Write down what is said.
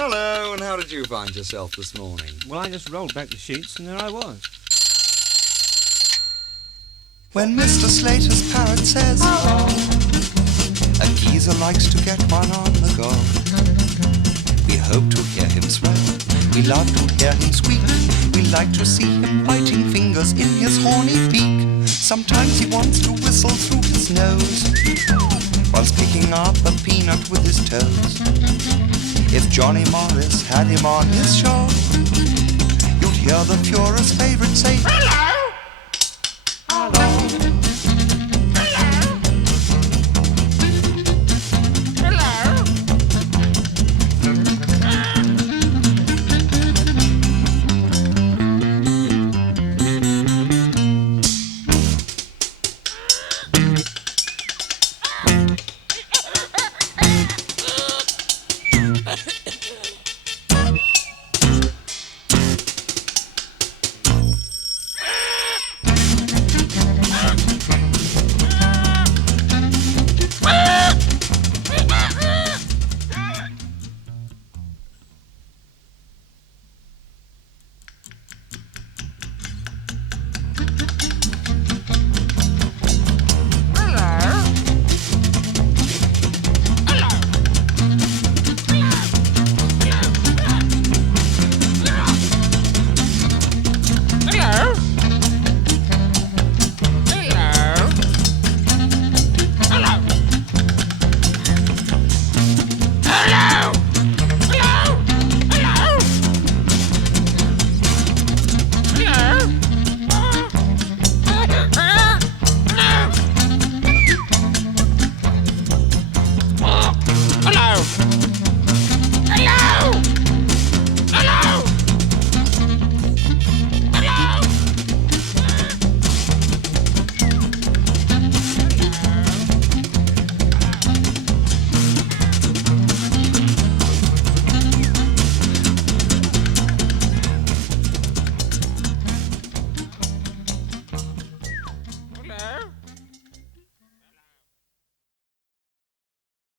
Hello, and how did you find yourself this morning? Well, I just rolled back the sheets and there I was. When Mr. Slaters Parrot says hello, a geezer likes to get one on the go. We hope to hear him swear, we love to hear him squeak. We like to see him biting fingers in his horny beak. Sometimes he wants to whistle through his nose whilst picking up a peanut with his toes. If Johnny Morris had him on his show, you'd hear the Führer's favorite say, hello! Hello! Hello.